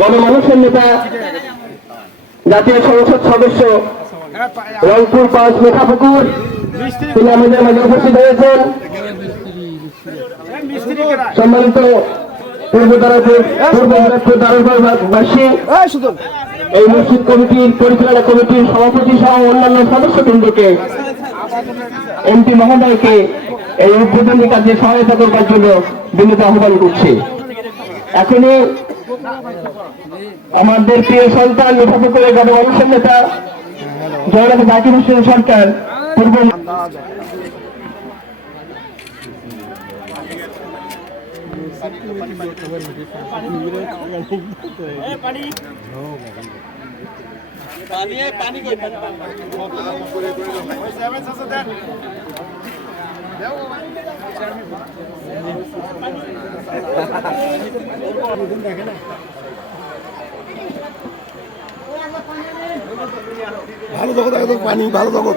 গণমানুষের নেতা, জাতীয় সংসদ সদস্য, রংপুর পাঁচ মেধাপুকুর তিনি আমাদের মাঝে উপস্থিত হয়েছেন। সম্মানিত পূর্ব দারাপুর পূর্ব দিনাজপুর দারুবাসী এই মসজিদ কমিটির পরিচালনা কমিটির সভাপতি সহ অন্যান্য সদস্যবৃন্দকে, এমপি মহোদয়কে এই উদ্বোধনী কাজে সহায়তা করবার জন্য বিনীত আহ্বান করছি। এখনই আমাদের প্রিয় সন্তান মুখাফুকুরের গণমানুষের নেতা জয়নাথ জাকির হোসেন সরকার পূর্ব ভালো জগৎ একদম পানি ভালো জগৎ।